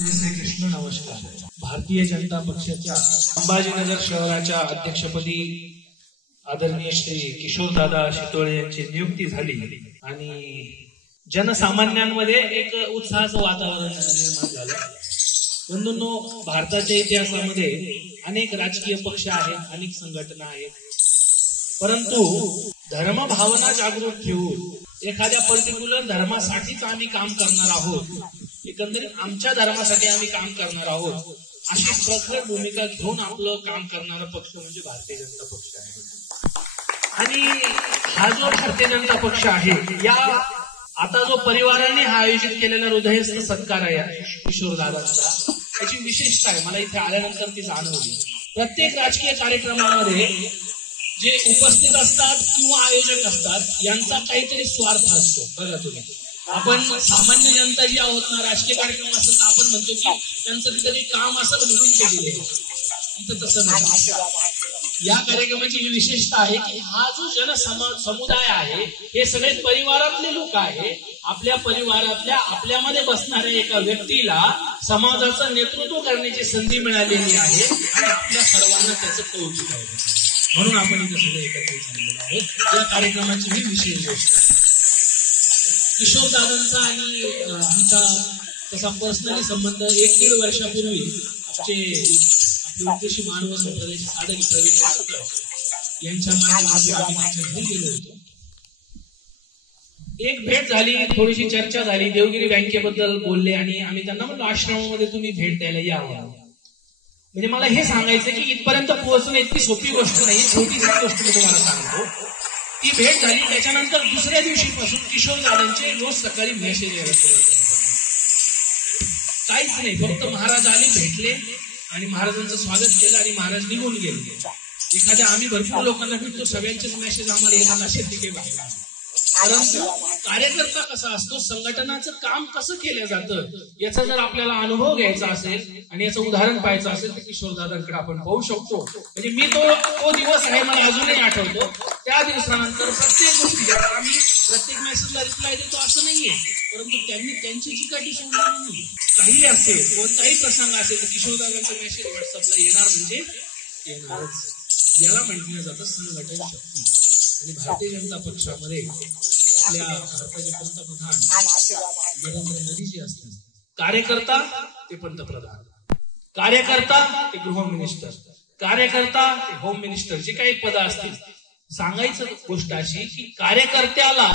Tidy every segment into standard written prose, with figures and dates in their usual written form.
श्री कृष्ण नमस्कार. भारतीय जनता पक्षाच्या संभाजीनगर शहराच्या अध्यक्षपदी आदरणीय श्री किशोरदादा शितोळे यांची नियुक्ती झाली आणि जनसामान्यांमध्ये एक उत्साहाचं वातावरण निर्माण झालं. बंधूंनो, भारताच्या इतिहासामध्ये अनेक राजकीय पक्ष आहेत, अनेक संघटना आहेत, परंतु धर्मभावना जागृत ठेवून एखाद्या पर्टिक्युलर धर्मासाठीच आम्ही काम करणार आहोत, एकंदरीत आमच्या धर्मासाठी आम्ही काम करणार आहोत, अशी प्रखर भूमिका घेऊन आपलं काम करणारा पक्ष म्हणजे भारतीय जनता पक्ष आहे. आणि हा जो भारतीय जनता पक्ष आहे, या आता जो परिवाराने हा आयोजित केलेला हृदयस्थ सत्कार आहे किशोरदादांचा, त्याची विशेषता आहे. मला इथे आल्यानंतर ती जाणवली. प्रत्येक राजकीय कार्यक्रमामध्ये जे उपस्थित असतात किंवा आयोजक असतात यांचा काहीतरी स्वार्थ असतो. बघा तुम्ही, आपण सामान्य जनता जी आहोत ना, राजकीय कार्यक्रम असेल तर आपण म्हणतो की त्यांचं तिथे काम असेल म्हणून ते दिले. इथं तसं नाही. या कार्यक्रमाची ही विशेषता आहे की हा जो जनसमुदाय आहे हे सगळे परिवारातले लोक आहे. आपल्या परिवारातल्या आपल्यामध्ये बसणाऱ्या एका व्यक्तीला समाजाचं नेतृत्व करण्याची संधी मिळालेली आहे आणि आपल्या सर्वांना त्याचं कौतुक आहे. म्हणून आपण इथं सगळे एकत्रित झालेलो आहोत. या कार्यक्रमाची ही विशेष गोष्ट आहे. किशोरदादांचा आणि आमचा तसा पर्सनली संबंध 1-1.5 वर्षापूर्वी आपले उद्देशी मानव संप्रदायाचे साधक प्रवीण यांच्या माध्यमातून आम्ही त्यांच्या घरी गेलो होतो. एक भेट झाली, थोडीशी चर्चा झाली, देवगिरी बँकेबद्दल बोलले आणि आम्ही त्यांना म्हणलो आश्रमामध्ये तुम्ही भेट द्यायला यावं. म्हणजे मला हे सांगायचं की इथपर्यंत पोहोचणं इतकी सोपी गोष्ट नाही, छोटीशी गोष्ट मी तुम्हाला सांगतो. ती भेट झाली, त्याच्यानंतर दुसऱ्या दिवशीपासून किशोरदादांचे रोज सकाळी मेसेज यायला सुरुवात झाली. काहीच नाही, फक्त महाराज आले, भेटले आणि महाराजांचं स्वागत केलं आणि महाराज निघून गेले. एखाद्या आम्ही भरपूर लोकांना भेटतो, सगळ्यांचेच मेसेज आम्हाला येतात असे तिथे बाहेर. परंतु कार्यकर्ता कसा असतो, संघटनाचं काम कसं केलं जातं याचा जर आपल्याला अनुभव घ्यायचा असेल आणि याचं उदाहरण पाहायचं असेल तर किशोरदादांकडे आपण पाहू शकतो. म्हणजे मी तो दिवस आहे, मला अजूनही आठवतो. त्या दिवसानंतर प्रत्येक गोष्टी आम्ही प्रत्येक मेसेजला रिप्लाय देतो असं नाहीये, परंतु त्यांनी त्यांची चिकाटी सोडली नाही. काही असेल, कोणताही प्रसंग असेल तर किशोरदादांचा मेसेज व्हॉट्सअपला येणार म्हणजे येणारच. याला म्हटलं जातं संघटन शक्ती. आणि भारतीय जनता पक्षामध्ये आपल्या भारताचे पंतप्रधान नरेंद्र मोदीजी असतील, कार्यकर्ता ते पंतप्रधान, कार्यकर्ता ते गृहमिनिस्टर, कार्यकर्ता ते होम मिनिस्टर, जे काही पद असतील. सांगायचं गोष्ट अशी की कार्यकर्त्याला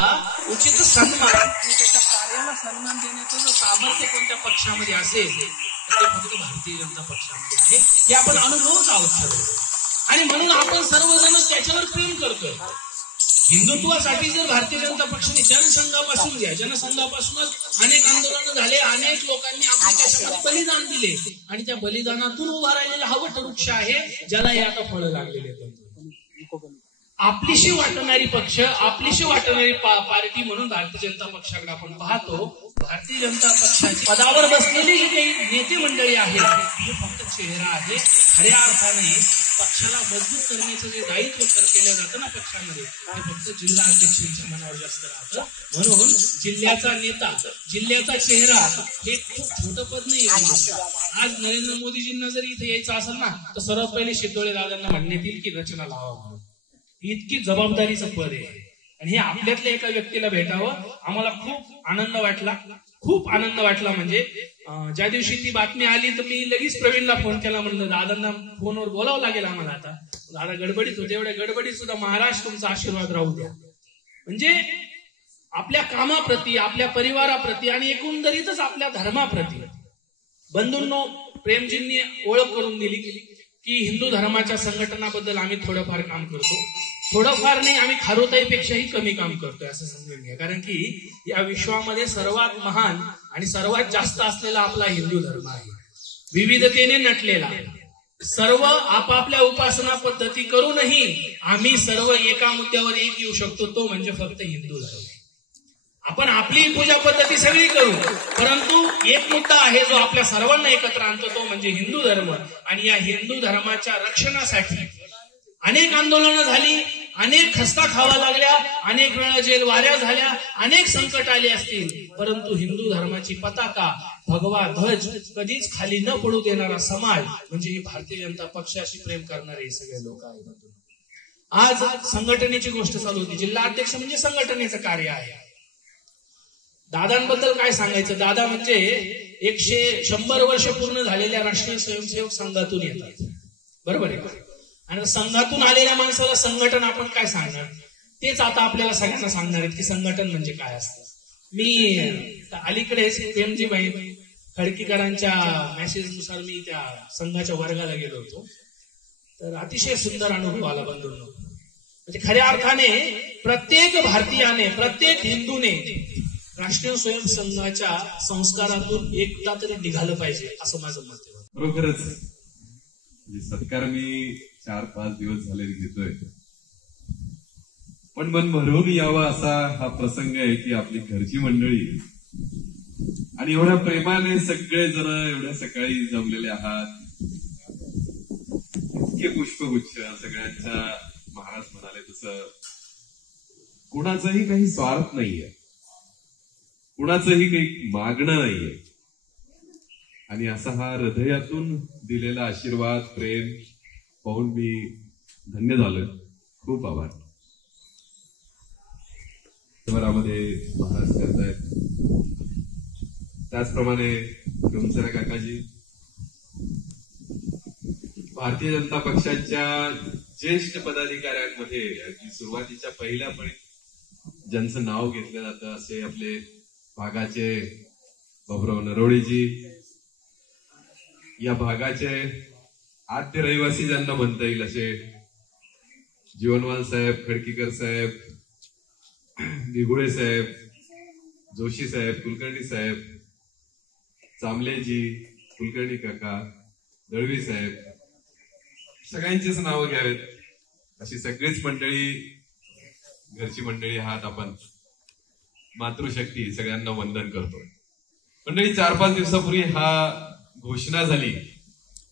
उचित सन्मान आणि त्याच्या कार्याला सन्मान देण्याचं जर सामर्थ्य कोणत्या पक्षामध्ये असेल तर ते फक्त भारतीय जनता पक्षामध्ये आहे. हे आपण अनुभवच आहोत सर्व. आणि म्हणून आपण सर्वजण त्याच्यावर प्रेम करतोय. हिंदुत्वासाठी जर भारतीय जनता पक्षाने जनसंघापासून घ्या, जनसंघापासूनच अनेक आंदोलनं झाले, अनेक लोकांनी आपले त्याच्यामध्ये बलिदान दिले आणि त्या बलिदानातून उभा राहिलेला हा वटवृक्ष आहे, ज्याला हे आता फळं लागलेले आहेत. आपलीशी वाटणारी पक्ष, आपलीशी वाटणारी पार्टी म्हणून भारतीय जनता पक्षाकडे आपण पाहतो. भारतीय जनता पक्षाची पदावर बसलेली जी काही नेते मंडळी आहेत हे फक्त चेहरा आहे. खऱ्या अर्थाने पक्षाला मजबूत करण्याचं जे दायित्व केलं जातं ना पक्षामध्ये, ते फक्त जिल्हा अध्यक्षांच्या मनावर जास्त राहतं. म्हणून जिल्ह्याचा नेता, जिल्ह्याचा चेहरा हे खूप छोटं पद नाही. आज नरेंद्र मोदीजींना जर इथे यायचं असेल ना तर सर्वात पहिले शितोळे दादांना म्हणण्यात येईल की रचना लावा म्हणून. इतकी जबाबदारीचं पद आहे आणि हे आपल्यातल्या एका व्यक्तीला भेटावं. आम्हाला खूप आनंद वाटला, खूप आनंद वाटला. म्हणजे ज्या दिवशी ती बातमी आली तर मी लगेच प्रवीणला फोन केला, म्हणलं दादांना फोनवर बोलावं लागेल आम्हाला. आता दादा गडबडीत होते, एवढ्या गडबडीत सुद्धा महाराज तुमचा आशीर्वाद राहू द्या. म्हणजे आपल्या कामाप्रती, आपल्या परिवाराप्रती आणि एकंदरीतच आपल्या धर्माप्रती बंधूंनो प्रेमजींनी ओळख करून दिली की हिंदू धर्माच्या संघटनाबद्दल आम्ही थोडंफार काम करतो. थोडंफार नाही, आम्ही खारोताईपेक्षाही कमी काम करतोय असं समजून घ्या. कारण की या विश्वामध्ये सर्वात महान आणि सर्वात जास्त असलेला आपला हिंदू धर्म आहे. विविधतेने नटलेला, सर्व आपापल्या उपासना पद्धती करूनही आम्ही सर्व एका मुद्द्यावर एक येऊ शकतो, तो म्हणजे फक्त हिंदू धर्म. आपण आपली पूजा पद्धती सगळी करू, परंतु एक मुद्दा आहे जो आपल्या सर्वांना एकत्र आणतो, तो म्हणजे हिंदू धर्म. आणि या हिंदू धर्माच्या रक्षणासाठी अनेक आंदोलनं झाली, अनेक खस्ता खावा लागल्या, अनेक वेळा जेल वाऱ्या झाल्या, अनेक संकट आले असतील, परंतु हिंदू धर्माची पताका, भगवा ध्वज कधीच खाली न पडू देणारा समाज म्हणजे ही भारतीय जनता पक्षाशी प्रेम करणारे हे सगळे लोक आहेत. आज संघटनेची गोष्ट चालू होती. जिल्हाध्यक्ष म्हणजे संघटनेचं कार्य आहे. दादांबद्दल काय सांगायचं? दादा म्हणजे 100 वर्ष पूर्ण झालेल्या राष्ट्रीय स्वयंसेवक संघातून येतात, बरोबर आहे. आणि संघातून आलेल्या माणसाला संघटन आपण काय सांगणार, तेच आता आपल्याला सगळ्यांना सांगणार आहेत की संघटन म्हणजे काय असतं. मी अलीकडेच प्रेमजीबाई खडकीकरांच्या मेसेजनुसार मी त्या संघाच्या वर्गाला गेलो होतो, तर अतिशय सुंदर अनुभव आला बंधूंनो. म्हणजे खऱ्या अर्थाने प्रत्येक भारतीयाने, प्रत्येक हिंदूने राष्ट्रीय स्वयंसंघाच्या संस्कारातून एकदा तरी निघालं पाहिजे असं माझं मत आहे. बरोबरच सत्कार मी 4-5 दिवस झाले घेतोय, पण मन भरून यावा असा हा प्रसंग आहे की आपली घरची मंडळी आणि एवढ्या प्रेमाने सगळे जण एवढ्या सकाळी जमलेले आहात. इतके पुष्पगुच्छ सगळ्यांच्या, महाराज म्हणाले तसं कुणाचाही काही स्वार्थ नाहीये, कुणाचंही काही मागणं नाहीये. आणि असा हा हृदयातून दिलेला आशीर्वाद, प्रेम पाहून मी धन्य झालोय. खूप आभार. शहरामध्ये महाराज करतायत, त्याचप्रमाणे गमसरा काकाजी भारतीय जनता पक्षाच्या ज्येष्ठ पदाधिकाऱ्यांमध्ये अगदी सुरुवातीच्या पहिल्या फळीत ज्यांचं नाव घेतलं जातं असे आपले भागाचे बाबुराव नरोळेजी, या भागाचे आद्य रहिवासी ज्यांना म्हणता येईल असे जीवनवाल साहेब, खडकीकर साहेब, निगुळे साहेब, जोशी साहेब, कुलकर्णी साहेब, चांबलेजी, कुलकर्णी काका, दळवी साहेब, सगळ्यांचीच नावं घ्यावेत. अशी सगळीच मंडळी, घरची मंडळी आहात आपण. मातृशक्ती सगळ्यांना वंदन करतो. मंडळी, 4-5 दिवसापूर्वी हा घोषणा झाली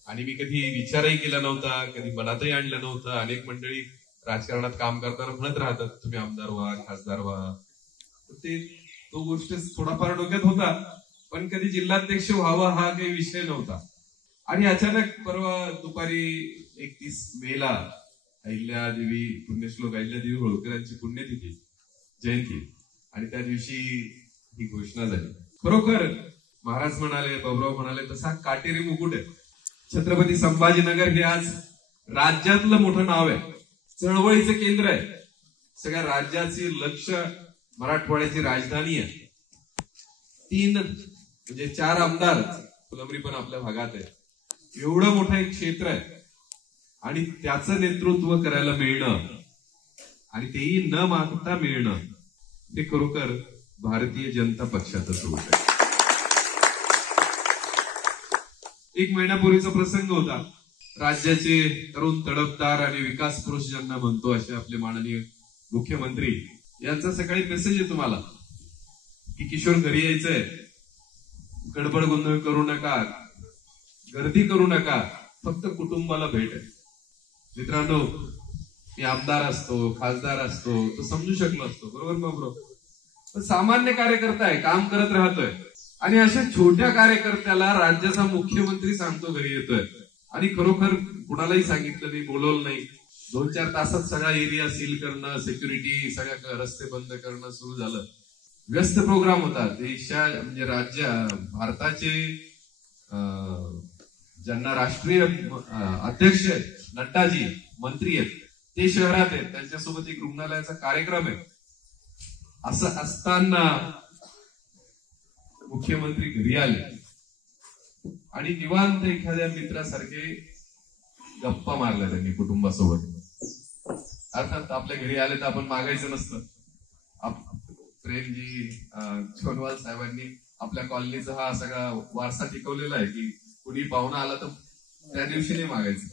आणि मी कधी विचारही केला नव्हता, कधी मनातही आणलं नव्हतं. अनेक मंडळी राजकारणात काम करताना म्हणत राहतात तुम्ही आमदार व्हा, खासदार व्हा. तो गोष्ट थोडाफार डोक्यात होता, पण कधी जिल्हाध्यक्ष व्हावा हा काही विषय नव्हता. आणि अचानक परवा दुपारी 31 मेला अहिल्यादेवी, पुण्यश्लोक अहिल्यादेवी होळकरांची पुण्यतिथी, जयंती, आणि त्या दिवशी ही घोषणा झाली. खरोखर महाराज म्हणाले, बाबुराव म्हणाले तसा काटेरी मुकुट आहे. छत्रपती संभाजीनगर हे आज राज्यातलं मोठं नाव आहे, चळवळीचं केंद्र आहे, सगळ्या राज्याचे लक्ष, मराठवाड्याची राजधानी आहे. 4 आमदार, फुलंब्री पण आपल्या भागात आहे. एवढं मोठं एक क्षेत्र आहे आणि त्याचं नेतृत्व करायला मिळणं आणि तेही न मागता मिळणं, ते खरोखर भारतीय जनता पक्षाचं स्वरूप आहे. 1 महिन्यापूर्वीचा प्रसंग होता. राज्याचे तरुण तडफदार आणि विकास पुरुष ज्यांना म्हणतो असे आपले माननीय मुख्यमंत्री यांचा सकाळी मेसेज आहे तुम्हाला की किशोर घरी यायचंय, गडबड गोंधळ करू नका, गर्दी करू नका, फक्त कुटुंबाला भेट आहे. मित्रांनो, मी आमदार असतो, खासदार असतो, तो समजू शकलो असतो, बरोबर ना बरोबर. सामान्य कार्यकर्ता आहे, काम करत राहतोय आणि अशा छोट्या कार्यकर्त्याला राज्याचा मुख्यमंत्री सांगतो घरी येतोय. आणि खरोखर कुणालाही सांगितलं नाही, बोलवलं नाही. 2-4 तासात सगळा एरिया सील करणं, सिक्युरिटी, सगळ्या रस्ते बंद करणं सुरू झालं. व्यस्त प्रोग्राम होता. म्हणजे भारताचे ज्यांना राष्ट्रीय अध्यक्ष आहेत, नड्डाजी, मंत्री आहेत, ते शहरात आहेत, त्यांच्यासोबत एक रुग्णालयाचा कार्यक्रम आहे. असं असताना मुख्यमंत्री घरी आले आणि निवांत एखाद्या मित्रासारखे गप्पा मारल्या त्यांनी कुटुंबासोबत. अर्थात आपल्या घरी आले तर आपण मागायचं नसतं. प्रेमजी, छोनवाल साहेबांनी आपल्या कॉलनीचा हा सगळा वारसा टिकवलेला आहे की कुणी पाहुणा आला तर त्या दिवशी नाही मागायचं.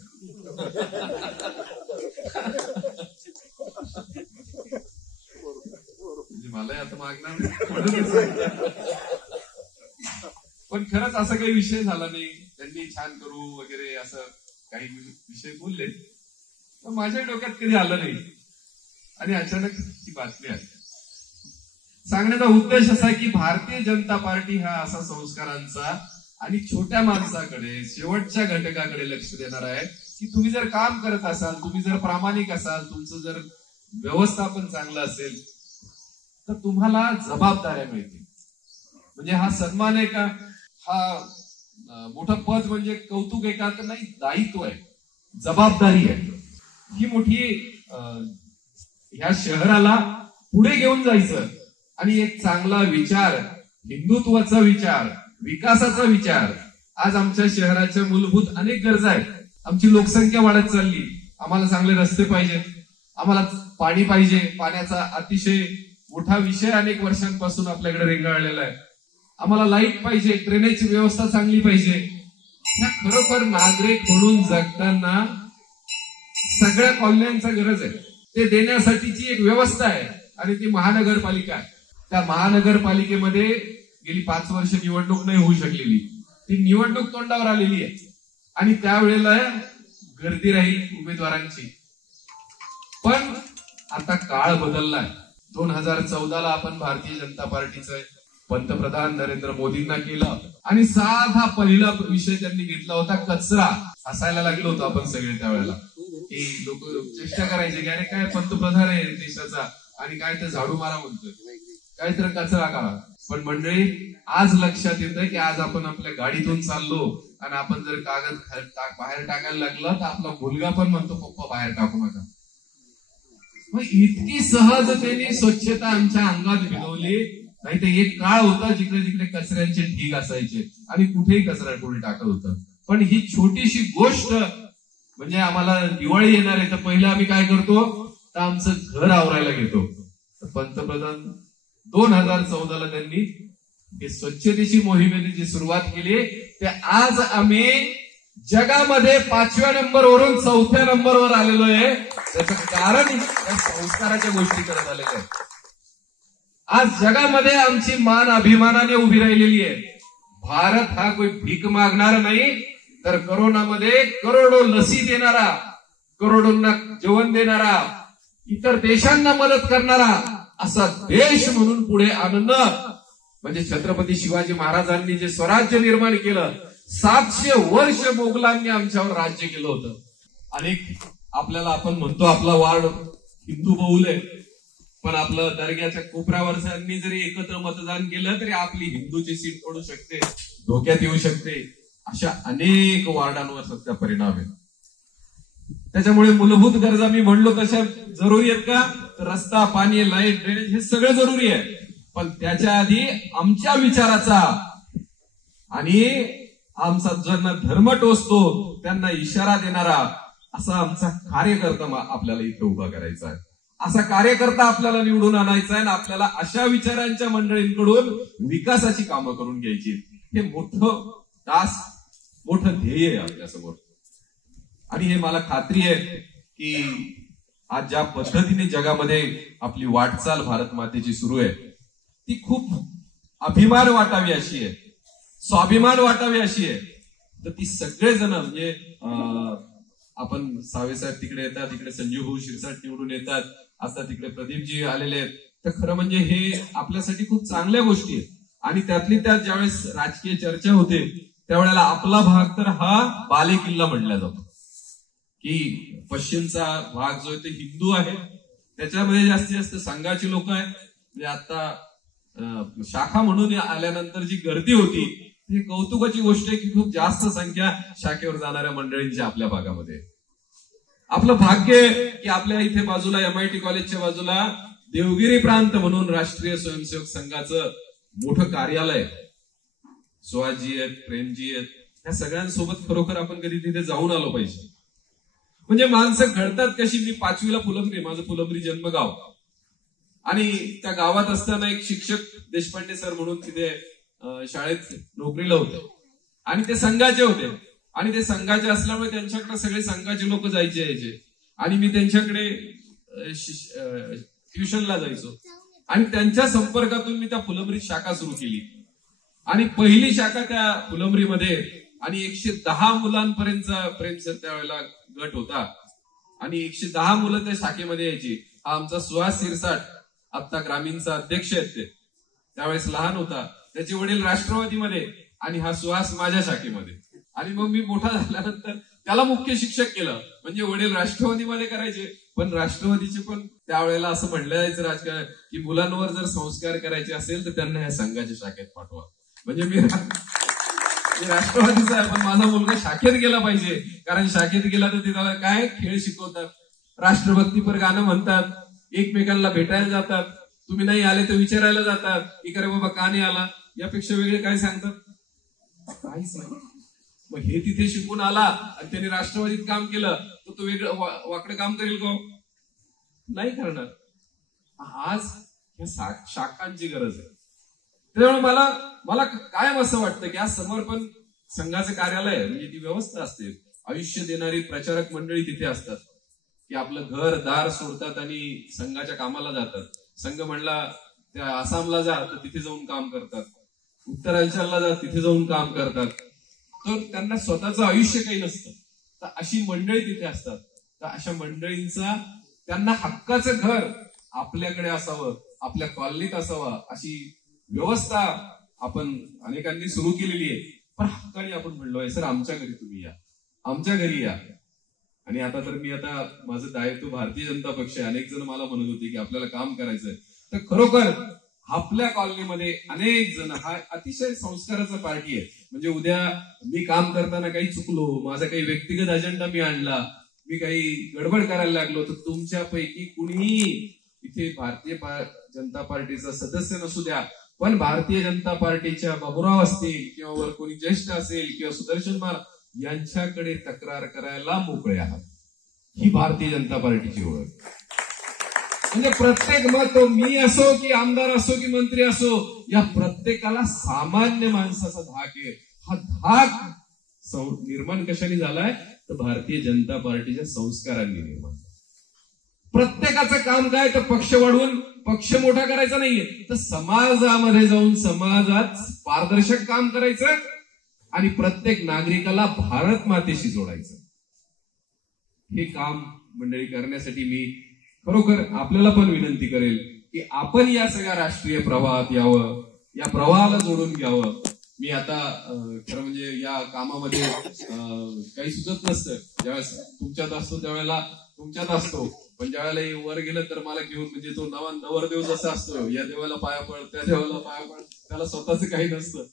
मलाही आता मागणार नाही, पण खरंच असा काही विषय झाला नाही. त्यांनी छान करू वगैरे असं काही विषय बोलले, तर माझ्या डोक्यात कधी आलं नाही. आणि अचानक ही बातमी आली. सांगण्याचा उद्देश असा आहे की भारतीय जनता पार्टी हा असा संस्कारांचा आणि छोट्या माणसाकडे, शेवटच्या घटकाकडे लक्ष देणार आहे की तुम्ही जर काम करत असाल, तुम्ही जर प्रामाणिक असाल, तुमचं जर व्यवस्थापन चांगलं असेल तर तुम्हाला जबाबदाऱ्या मिळतील. म्हणजे हा सन्मान आहे का, हा मोठं पद म्हणजे कौतुक आहे का, तर नाही, दायित्व आहे, जबाबदारी आहे. ही मोठी ह्या शहराला पुढे घेऊन जायचं आणि एक चांगला विचार, हिंदुत्वाचा विचार, विकासाचा विचार. आज आमच्या शहराच्या मूलभूत अनेक गरजा आहेत. आमची लोकसंख्या वाढत चालली, आम्हाला चांगले रस्ते पाहिजेत, आम्हाला पाणी पाहिजे. पाण्याचा अतिशय मोठा विषय अनेक वर्षांपासून आपल्याकडे रेंगाळलेला आहे. आम्हाला लाईट पाहिजे, ड्रेनेजची व्यवस्था चांगली पाहिजे. ह्या खरोखर नागरिक म्हणून जगताना सगळ्या कॉलन्यांचा गरज आहे. ते देण्यासाठीची एक व्यवस्था आहे आणि ती महानगरपालिका आहे. त्या महानगरपालिकेमध्ये गेली 5 वर्ष निवडणूक नाही होऊ शकलेली. ती निवडणूक तोंडावर आलेली आहे आणि त्यावेळेला गर्दी राहील उमेदवारांची. पण आता काळ बदललाय. 2014ला आपण भारतीय जनता पार्टीचं पंतप्रधान नरेंद्र मोदींना केलं आणि साधा पहिला विषय त्यांनी घेतला होता कचरा. हसायला लागलो होतो आपण सगळे त्यावेळेला की लोक चेष्टा करायचे की अरे काय पंतप्रधान आहे देशाचा आणि काय तर झाडू मारा म्हणतोय, काय तर कचरा काढा. पण मंडळी आज लक्षात येतं की आज आपण आपल्या गाडीतून चाललो आणि आपण जर कागद बाहेर टाकायला लागलं तर आपला मुलगा पण म्हणतो पप्पा बाहेर टाकू नका. मग इतकी सहजतेने स्वच्छता आमच्या अंगात भिनवली. नाही तर एक काळ होता जिकडे तिकडे कचऱ्यांचे ढीग असायचे आणि कुठेही कचरा कोणी टाकत होतं. पण ही छोटीशी गोष्ट म्हणजे आम्हाला दिवाळी येणार आहे तर पहिलं आम्ही काय करतो तर आमचं घर आवरायला घेतो. पंतप्रधान 2014ला त्यांनी हे स्वच्छतेची मोहिमेची जी सुरुवात केली ते आज आम्ही जगामध्ये 5व्या नंबरवरून 4थ्या नंबरवर आलेलो आहे. त्याचं कारण या संस्काराच्या गोष्टी करत आलेल्या आहेत. आज जगामध्ये आमची मान अभिमानाने उभी राहिलेली आहे. भारत हा कोई भीक मागणार नाही तर करोनामध्ये करोडो लसी देणारा, करोडोंना जेवण देणारा, इतर देशांना मदत करणारा असा देश म्हणून पुढे आणणं म्हणजे छत्रपती शिवाजी महाराजांनी जे स्वराज्य निर्माण केलं. 700 वर्ष मोगलांनी आमच्यावर राज्य केलं होतं. अनेक आपल्याला आपण म्हणतो आपला वार्ड हिंदू बहुल आहे, पण आपलं दर्ग्याच्या कोपऱ्यावरच्यांनी जरी एकत्र मतदान केलं तरी आपली हिंदूची सीट पडू शकते, धोक्यात येऊ शकते. अशा अनेक वार्डांवर सध्या परिणाम आहे. त्याच्यामुळे मूलभूत गरजा मी म्हणलो तशा जरुरी आहेत का, तर रस्ता, पाणी, लाईट, ड्रेनेज हे सगळं जरुरी आहे. पण त्याच्या आधी आमच्या विचाराचा आणि आमचा ज्यांना धर्म टोचतो त्यांना इशारा देणारा असा आमचा कार्यकर्ता आपल्याला इथे उभा करायचा आहे. असा कार्यकर्ता आपल्याला निवडून आणायचा आहे आणि आपल्याला अशा विचारांच्या मंडळींकडून विकासाची कामं करून घ्यायची. हे मोठं टास्क, मोठं ध्येय आहे आपल्यासमोर. आणि हे मला खात्री आहे की आज ज्या पद्धतीने जगामध्ये आपली वाटचाल भारत मातेची सुरू आहे ती खूप अभिमान वाटावी अशी आहे, स्वाभिमान वाटावी अशी आहे. तर ती सगळेजण म्हणजे आपण सावेसाहेब तिकडे येतात, तिकडे संजीव भाऊ शिरसाट निवडून येतात, आता तिकडे प्रदीपजी आलेले आहेत. तर खरं म्हणजे हे आपल्यासाठी खूप चांगल्या गोष्टी आहेत. आणि त्यातली त्यात ज्यावेळेस राजकीय चर्चा होते त्यावेळेला आपला भाग तर हा बाले किल्ला म्हणला जातो की पश्चिमचा भाग जो आहे तो हिंदू आहे, त्याच्यामध्ये जास्तीत जास्त संघाची लोक आहेत. म्हणजे आता शाखा म्हणून आल्यानंतर जी गर्दी होती ही कौतुकाची गोष्ट आहे की खूप जास्त संख्या शाखेवर जाणाऱ्या मंडळींची आपल्या भागामध्ये. आपलं भाग्य की आपल्या इथे बाजूला MIT कॉलेजच्या बाजूला देवगिरी प्रांत म्हणून राष्ट्रीय स्वयंसेवक संघाचं मोठं कार्यालय. सुहासजी आहेत, प्रेमजी आहेत, या सगळ्यांसोबत खरोखर आपण कधी तिथे जाऊन आलो पाहिजे. म्हणजे माणसं घडतात कशी. मी 5वीला फुलंब्री, माझं फुलंब्री जन्मगाव, आणि त्या गावात असताना एक शिक्षक देशपांडे सर म्हणून तिथे शाळेत नोकरीला होते आणि ते संघाचे होते. आणि ते संघाचे असल्यामुळे त्यांच्याकडे सगळे संघाचे लोक जायचे यायचे आणि मी त्यांच्याकडे ट्युशनला जायचो आणि त्यांच्या संपर्कातून मी त्या फुलंब्रीत शाखा सुरू केली. आणि पहिली शाखा त्या फुलंब्रीमध्ये आणि 110 मुलांपर्यंतचा प्रेम सर त्यावेळेला गट होता आणि 110 मुलं त्या शाखेमध्ये यायची. हा आमचा सुहास शिरसाट, आता ग्रामीणचा अध्यक्ष आहेत ते, त्यावेळेस लहान होता, त्याचे वडील राष्ट्रवादीमध्ये आणि हा सुहास माझ्या शाखेमध्ये. आणि मग मी मोठा झाल्यानंतर त्याला मुख्य शिक्षक केलं. म्हणजे वडील राष्ट्रवादीमध्ये करायचे, पण राष्ट्रवादीचे पण त्यावेळेला असं म्हणलं जायचं राजकारण की मुलांवर जर संस्कार करायचे असेल तर त्यांना ह्या संघाच्या शाखेत पाठवा. म्हणजे मी राष्ट्रवादीचा आहे, पण माझा मुलगा शाखेत गेला पाहिजे, कारण शाखेत गेला तर ते त्याला काय खेळ शिकवतात, राष्ट्रभक्तीपर गाणं म्हणतात, एकमेकांना भेटायला जातात, तुम्ही नाही आले तर विचारायला जातात की अरे बाबा का नाही आला, यापेक्षा वेगळे काय सांगतात, काहीच नाही. मग हे तिथे शिकून आला आणि त्याने राष्ट्रवादीत काम केलं तर तो वेगळं वाकडं काम करेल का? नाही करणार. आज या शाखांची गरज आहे. त्यामुळे मला कायम असं वाटतं की आज समर्पण संघाचं कार्यालय म्हणजे ती व्यवस्था असते, आयुष्य देणारी प्रचारक मंडळी तिथे असतात की आपलं घर दार सोडतात आणि संघाच्या कामाला जातात. संघ म्हणला त्या आसामला जा तर तिथे जाऊन काम करतात, उत्तरांचलला जा तिथे जाऊन काम करतात. तर त्यांना स्वतःचं आयुष्य काही नसतं. तर अशी मंडळी तिथे असतात. तर अशा मंडळींचा त्यांना हक्काचं घर आपल्याकडे असावं, आपल्या कॉलनीत असावं, अशी व्यवस्था आपण अनेकांनी सुरू केलेली आहे. पण हक्काने आपण म्हणलोय सर आमच्या घरी तुम्ही या, आमच्या घरी या. आणि आता माझं दायित्व भारतीय जनता पक्ष आहे. अनेक जण मला म्हणत होते की आपल्याला काम करायचंय. तर खरोखर आपल्या कॉलनीमध्ये अनेक जण, हा अतिशय संस्काराचा पार्टी आहे. म्हणजे उद्या मी काम करताना काही चुकलो, माझा काही व्यक्तिगत अजेंडा मी आणला, मी काही गडबड करायला लागलो, तर तुमच्यापैकी कुणीही इथे भारतीय जनता पार्टीचा सदस्य नसू द्या, पण भारतीय जनता पार्टीच्या बाबूराव असतील किंवा वर कोणी ज्येष्ठ असेल किंवा सुदर्शन महाराज यांच्याकडे तक्रार करायला मोकळे आहात. ही भारतीय जनता पार्टीची ओळख. म्हणजे प्रत्येक मत, मी असो की आमदार असो की मंत्री असो, या प्रत्येकाला सामान्य माणसाचा धाक आहे. हा धाक निर्माण कशाने झालाय तर भारतीय जनता पार्टीच्या संस्कारांनी निर्माण. प्रत्येकाचं काम काय तर पक्ष वाढवून पक्ष मोठा करायचा नाहीये, तर समाजामध्ये जाऊन समाजात पारदर्शक काम करायचं आणि प्रत्येक नागरिकाला भारत मातेशी जोडायचं. हे काम मंडळी करण्यासाठी मी खरोखर आपल्याला पण विनंती करेल की आपण या सगळ्या राष्ट्रीय प्रवाहात यावं, या प्रवाहाला जोडून घ्यावं. मी आता खरं म्हणजे या कामामध्ये काही सुचत नसतं. ज्यावेळेस तुमच्यात असतो त्यावेळेला तुमच्यात असतो, पण ज्यावेळेला वर गेलं तर मला घेऊन, म्हणजे तो नवरदेव जसा असतो, या देवाला पाया पड त्या देवाला पाया पड, त्याला स्वतःच काही नसतं.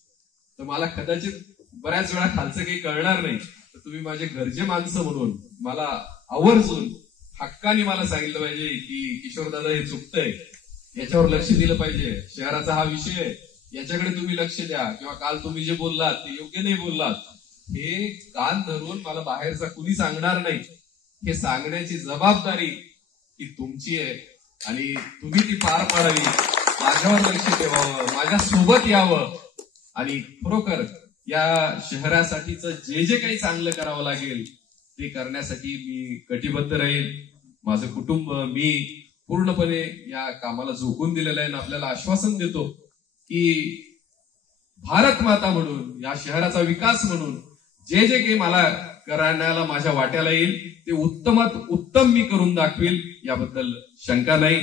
तर मला कदाचित बऱ्याच वेळा खालचं काही कळणार नाही. तर तुम्ही माझे घरचे माणसं म्हणून मला आवर्जून हक्काने मला सांगितलं पाहिजे की किशोर दादा हे चुकतंय, याच्यावर लक्ष दिलं पाहिजे, शहराचा हा विषय आहे, याच्याकडे तुम्ही लक्ष द्या, किंवा काल तुम्ही जे बोललात ते योग्य नाही बोललात, हे कान धरून मला बाहेरचा कुणी सांगणार नाही. हे सांगण्याची जबाबदारी ही तुमची आहे आणि तुम्ही ती पार पाडावी. माझ्यावर लक्ष ठेवावं, माझ्या सोबत यावं आणि खरोखर या शहरासाठीचं जे काही चांगलं करावं लागेल ते करण्यासाठी मी कटिबद्ध राहील. माझं कुटुंब, मी पूर्णपणे या कामाला झोकून दिलेलं आहे आणि आपल्याला आश्वासन देतो की भारत माता म्हणून, या शहराचा विकास म्हणून जे काही मला करण्याला माझ्या वाट्याला येईल ते उत्तमात उत्तम मी करून दाखवेल, याबद्दल शंका नाही.